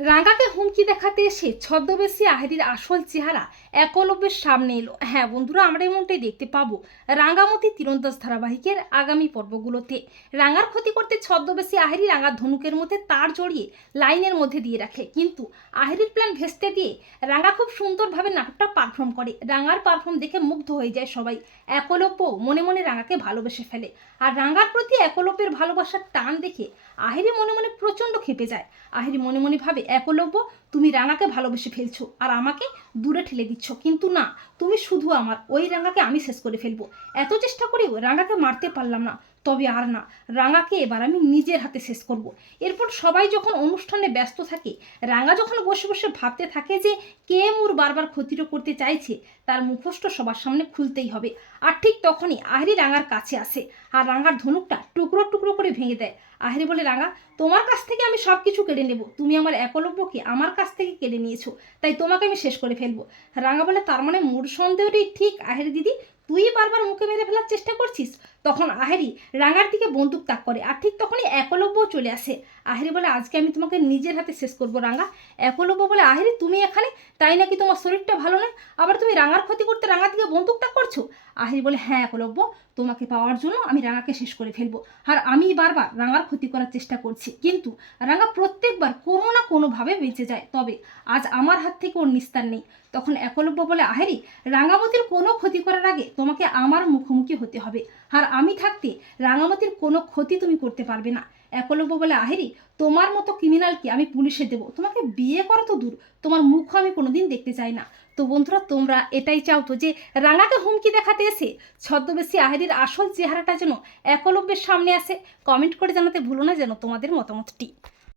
রাঙ্গাকে হুমকি দেখাতে এসে ছদ্মবেশী আহেরির আসল চেহারা একলব্যের সামনে এলো। হ্যাঁ বন্ধুরা, আমরা এমনটাই দেখতে পাবো রাঙ্গামতি তীরন্দাজ ধারাবাহিকের আগামী পর্বগুলোতে। রাঙ্গার ক্ষতি করতে ছদ্মবেশী আহেরি রাঙ্গার ধনুকের মধ্যে তার জড়িয়ে লাইনের মধ্যে দিয়ে রাখে। কিন্তু আহেরির প্ল্যান ভেস্তে দিয়ে রাঙ্গা খুব সুন্দরভাবে নাটকটা পারফর্ম করে। রাঙ্গার পারফর্ম দেখে মুগ্ধ হয়ে যায় সবাই। একলব্য মনে মনে রাঙ্গাকে ভালোবেসে ফেলে। আর রাঙ্গার প্রতি একলব্যের ভালোবাসার টান দেখে আহেরি মনে মনে প্রচণ্ড খেপে যায়। আহেরি মনে মনে ভাবে একলব্য তুমি রাঙাকে ভালোবেসে ফেলছো আর আমাকে দূরে ঠেলে দিচ্ছ। কিন্তু না, তুমি শুধু আমার, ওই রাঙাকে আমি শেষ করে ফেলব। এত চেষ্টা করেও রাঙাকে মারতে পারলাম না। তবে আর না, রাঙাকে এবার আমি নিজের হাতে শেষ করব। এরপর সবাই যখন অনুষ্ঠানে ব্যস্ত থাকে, রাঙা যখন বসে বসে ভাবতে থাকে যে কে মোর বারবার ক্ষতিটা করতে চাইছে, তার মুখোশ সবার সামনে খুলতেই হবে। আর ঠিক তখনই আহরি রাঙার কাছে আসে আর রাঙার ধনুকটা টুকরো টুকরো করে ভেঙে দেয়। আহরি বলে রাঙা, তোমার কাছ থেকে আমি সব কিছু কেড়ে নেব। তুমি আমার একলব্যকে আমার কাছ থেকে কেড়ে নিয়েছো, তাই তোমাকে আমি শেষ করে ফেলব। রাঙা বলে, তার মানে মূল সন্দেহটি ঠিক? আহেরি দিদি, তুই বারবার মুখে মেরে ফেলার চেষ্টা করছিস? তখন আহেরি রাঙার দিকে বন্দুক তাক করে, আর ঠিক তখনই একলব্য চলে আসে। আহেরি বলে, আজকে আমি তোমাকে নিজের হাতে শেষ করব রাঙা। একলব্য বলে, আহেরি, তুমি এখানে? তাই নাকি তোমার শরীরটা ভালো নয় আবার তুমি রাঙার ক্ষতি করতে রাঙার দিকে বন্দুক তাক করছ? আহেরি বলে হ্যাঁ একলব্য, তোমাকে পাওয়ার জন্য আমি রাঙাকে শেষ করে ফেলব, আর আমি বারবার রাঙার ক্ষতি করার চেষ্টা করছি। কিন্তু রাঙা প্রত্যেকবার কোনো না কোনোভাবে বেঁচে যায়। তবে আজ আমার হাত থেকে ওর নিস্তার নেই। তখন একলব্য বলে, আহেরি রাঙামতির কোনো ক্ষতি করার আগে তোমাকে আমার মুখোমুখি হতে হবে, আর আমি থাকতে রাঙামতির কোনো ক্ষতি তুমি করতে পারবে না। একলব্য বলে, আহেরি, তোমার মতো ক্রিমিনালকে আমি পুলিশে দেবো। তোমাকে বিয়ে করা তো দূর, তোমার মুখ আমি কোনোদিন দেখতে চাই না। তো বন্ধুরা, তোমরা এটাই চাও তো যে, রাঙাকে হুমকি দেখাতে এসে ছদ্মবেশী আহেরির আসল চেহারাটা যেন একলব্যের সামনে আসে। কমেন্ট করে জানাতে ভুলো না যেন তোমাদের মতামতটি।